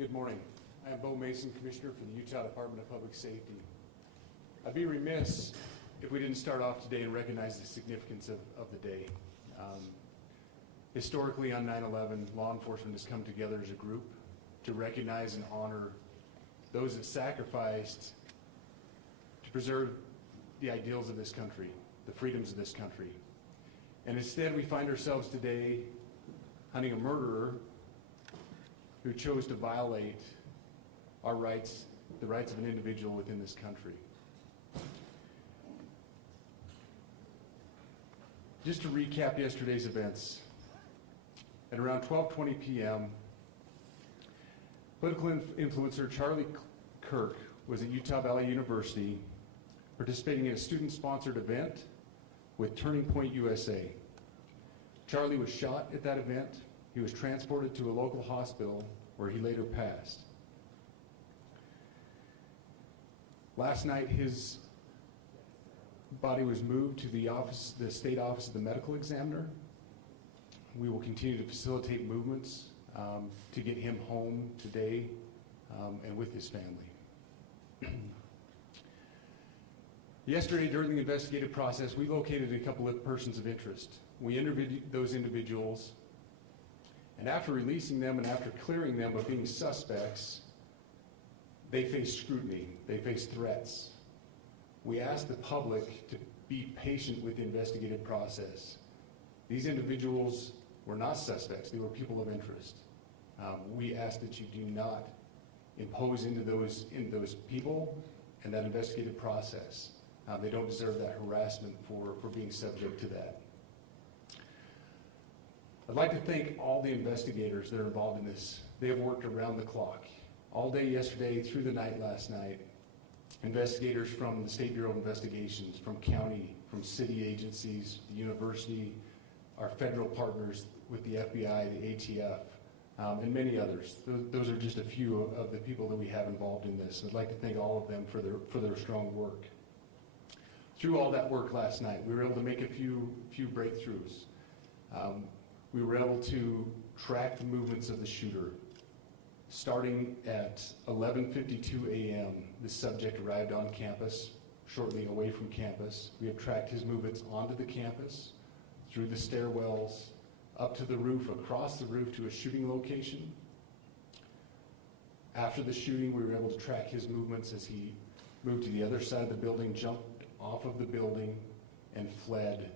Good morning. I am Bo Mason, Commissioner for the Utah Department of Public Safety. I'd be remiss if we didn't start off today and recognize the significance of the day. Historically on 9/11, law enforcement has come together as a group to recognize and honor those that sacrificed to preserve the ideals of this country, the freedoms of this country. And instead we find ourselves today hunting a murderer who chose to violate our rights, the rights of an individual within this country. Just to recap yesterday's events, at around 12:20 p.m., political influencer Charlie Kirk was at Utah Valley University participating in a student-sponsored event with Turning Point USA. Charlie was shot at that event. He was transported to a local hospital where he later passed. Last night, his body was moved to the state office of the medical examiner. We will continue to facilitate movements to get him home today and with his family. Yesterday, during the investigative process, we located a couple of persons of interest. We interviewed those individuals, and after releasing them and after clearing them of being suspects, they faced scrutiny, they faced threats. We asked the public to be patient with the investigative process. These individuals were not suspects, they were people of interest. We ask that you do not impose into those people and that investigative process. They don't deserve that harassment for being subject to that. I'd like to thank all the investigators that are involved in this. They have worked around the clock. All day yesterday, through the night last night. Investigators from the State Bureau of Investigations, from county, from city agencies, the university, our federal partners with the FBI, the ATF, and many others. Those are just a few of the people that we have involved in this. I'd like to thank all of them for their strong work. Through all that work last night, we were able to make a few breakthroughs. We were able to track the movements of the shooter. Starting at 11:52 a.m., the subject arrived on campus, shortly away from campus. We have tracked his movements onto the campus, through the stairwells, up to the roof, across the roof to a shooting location. After the shooting, we were able to track his movements as he moved to the other side of the building, jumped off of the building, and fled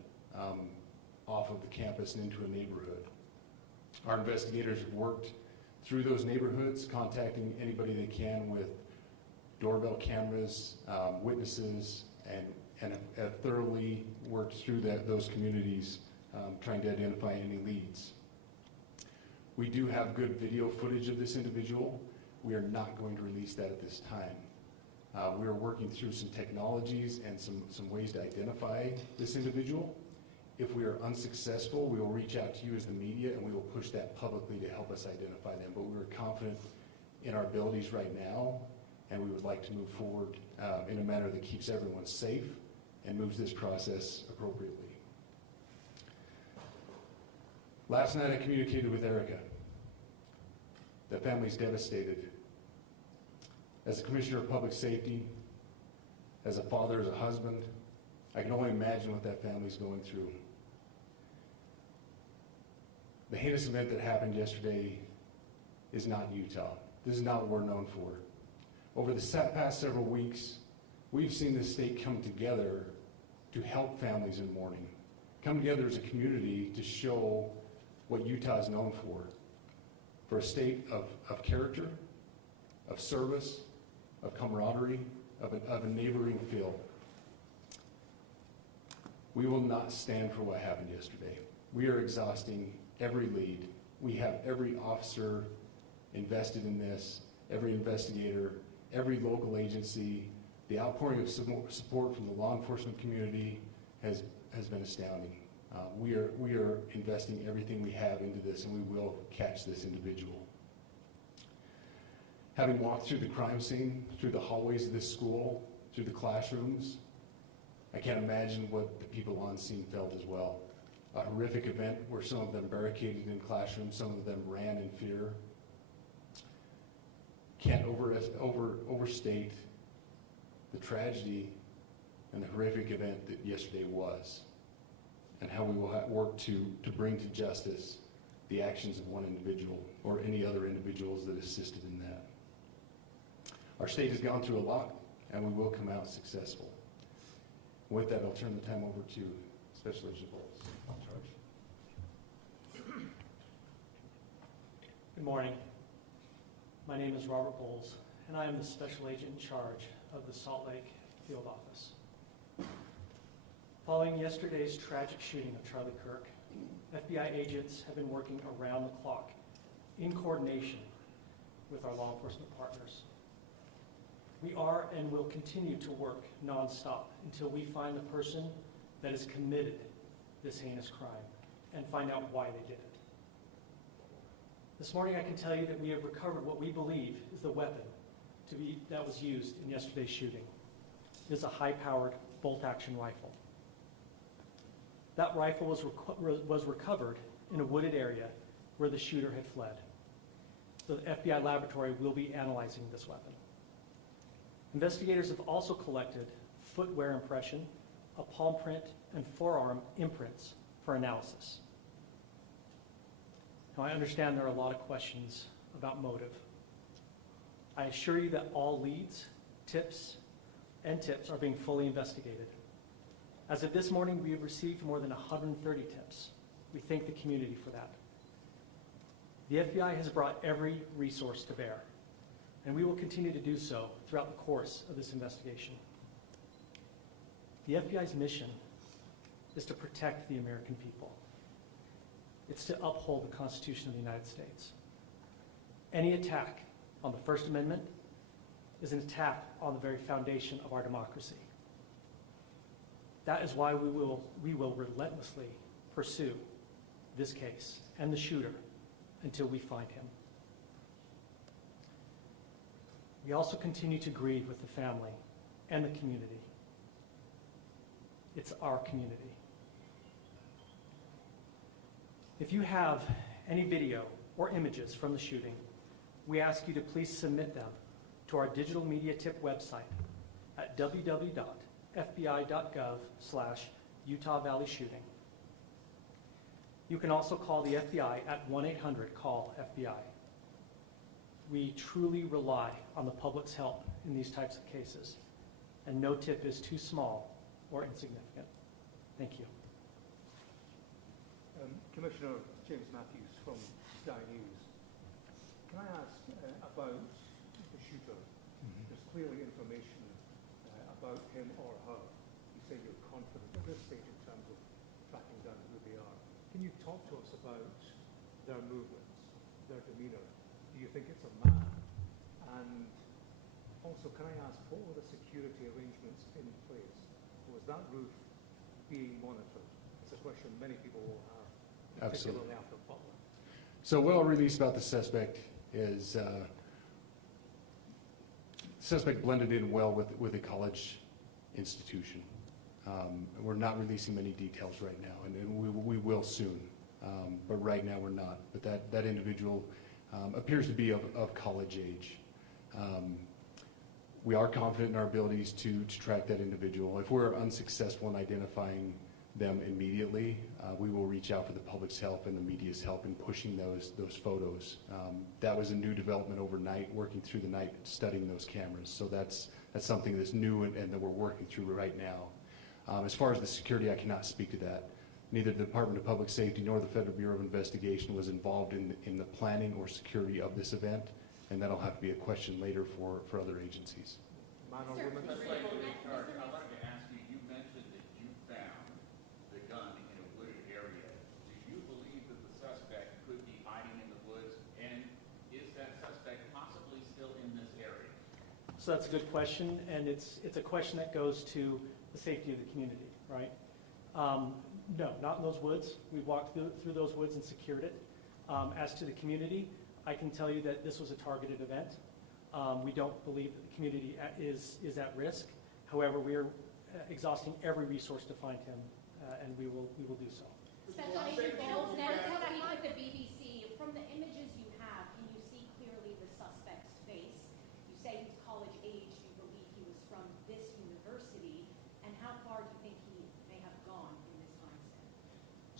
off of the campus and into a neighborhood. Our investigators have worked through those neighborhoods, contacting anybody they can with doorbell cameras, witnesses, and have thoroughly worked through those communities, trying to identify any leads. We do have good video footage of this individual. We are not going to release that at this time. We are working through some technologies and some ways to identify this individual. If we are unsuccessful, we will reach out to you as the media and we will push that publicly to help us identify them. But we are confident in our abilities right now, and we would like to move forward in a manner that keeps everyone safe and moves this process appropriately. Last night I communicated with Erica. The family's devastated. As a Commissioner of Public Safety, as a father, as a husband, I can only imagine what that family's going through. The heinous event that happened yesterday is not Utah. This is not what we're known for. Over the past several weeks, we've seen this state come together to help families in mourning, come together as a community to show what Utah is known for a state of character, of service, of camaraderie, of a neighboring feel. We will not stand for what happened yesterday. We are exhausting every lead. We have every officer invested in this, every investigator, every local agency. The outpouring of support from the law enforcement community has been astounding. We are investing everything we have into this, and we will catch this individual. Having walked through the crime scene, through the hallways of this school, through the classrooms, I can't imagine what the people on scene felt as well. A horrific event where some of them barricaded in classrooms, some of them ran in fear. can't overstate the tragedy and the horrific event that yesterday was, and how we will work to bring to justice the actions of one individual or any other individuals that assisted in that. Our state has gone through a lot, and we will come out successful. With that, I'll turn the time over to Special Agent Bowles. Charge. Good morning. My name is Robert Bowles, and I am the Special Agent in charge of the Salt Lake Field Office. Following yesterday's tragic shooting of Charlie Kirk, FBI agents have been working around the clock in coordination with our law enforcement partners. We are and will continue to work nonstop until we find the person that has committed this heinous crime and find out why they did it. This morning I can tell you that we have recovered what we believe is the weapon that was used in yesterday's shooting. It is a high-powered bolt-action rifle. That rifle was recovered in a wooded area where the shooter had fled. The FBI laboratory will be analyzing this weapon. Investigators have also collected footwear impression, a palm print, and forearm imprints for analysis. Now, I understand there are a lot of questions about motive. I assure you that all leads, tips are being fully investigated. As of this morning, we have received more than 130 tips. We thank the community for that. The FBI has brought every resource to bear, and we will continue to do so throughout the course of this investigation. The FBI's mission is to protect the American people. It's to uphold the Constitution of the United States. Any attack on the First Amendment is an attack on the very foundation of our democracy. That is why we will relentlessly pursue this case and the shooter until we find him. We also continue to grieve with the family and the community. It's our community. If you have any video or images from the shooting, we ask you to please submit them to our digital media tip website at www.fbi.gov/Utah Valley Shooting. You can also call the FBI at 1-800-CALL-FBI. We truly rely on the public's help in these types of cases, and no tip is too small or insignificant. Thank you. Commissioner James Matthews from Sky News. Can I ask about the shooter? There's clearly information about him or her. You say you're confident at this stage in terms of tracking down who they are. Can you talk to us about their movements, their demeanor? Do you think it's a man? And also, can I ask, what were the security arrangements in place? Was that roof being monitored? It's a question many people will have, particularly after Butler. So what I'll release about the suspect is suspect blended in well with a college institution. We're not releasing many details right now, and we will soon, but right now we're not. But that individual appears to be of college age. We are confident in our abilities to track that individual. If we're unsuccessful in identifying them immediately, we will reach out for the public's help and the media's help in pushing those photos. That was a new development overnight, working through the night, studying those cameras. So that's something that's new and that we're working through right now. As far as the security, I cannot speak to that. Neither the Department of Public Safety nor the Federal Bureau of Investigation was involved in the planning or security of this event, and that'll have to be a question later for other agencies. Man or woman? I wanted to ask you, you mentioned that you found the gun in a wooded area. Do you believe that the suspect could be hiding in the woods, and is that suspect possibly still in this area? So that's a good question, and it's a question that goes to the safety of the community, right? No, not in those woods. We walked through those woods and secured it. As to the community, I can tell you that this was a targeted event. We don't believe that the community is at risk. However, we are exhausting every resource to find him, and we will do so. Special Agent Bowles, now to speak with the BBC. From the images you have, can you see clearly the suspect's face?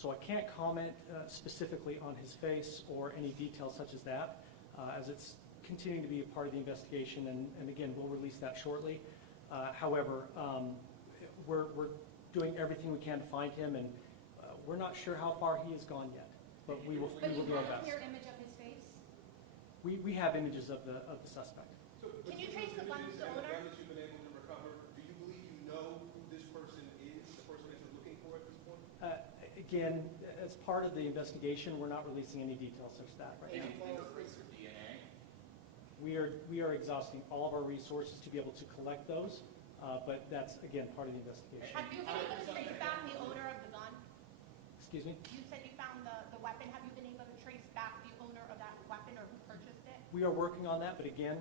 So I can't comment specifically on his face or any details such as that, as it's continuing to be a part of the investigation, and again, we'll release that shortly. However, we're doing everything we can to find him, and we're not sure how far he has gone yet, but we will But you do our have a best. clear image of his face? We have images of the suspect. So, Can you with trace the those gun's images and owner? the gun that you've been able to recover, do you believe you know who this person is, the person that you're looking for at this point? Again, as part of the investigation, we're not releasing any details such as that right now. Any fingerprints or DNA? We are exhausting all of our resources to be able to collect those, but that's, again, part of the investigation. Have you been able to trace back the owner of the gun? Excuse me? You said you found the weapon. Have you been able to trace back the owner of that weapon or who purchased it? We are working on that, but again,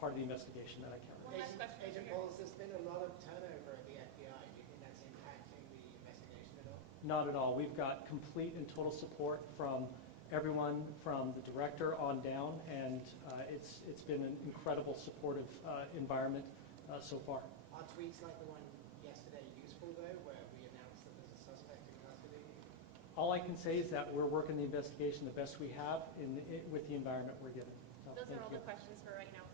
part of the investigation that I can't One last question. Agent Bowles, there's been a lot of turnover at the FBI. Do you think that's impacting the investigation at all? Not at all. We've got complete and total support from everyone, from the director on down, and it's been an incredible supportive environment so far. Are tweets like the one yesterday useful, though, where we announced that there's a suspect in custody? All I can say is that we're working the investigation the best we have with the environment we're given. So, Those thank are all you. the questions for right now.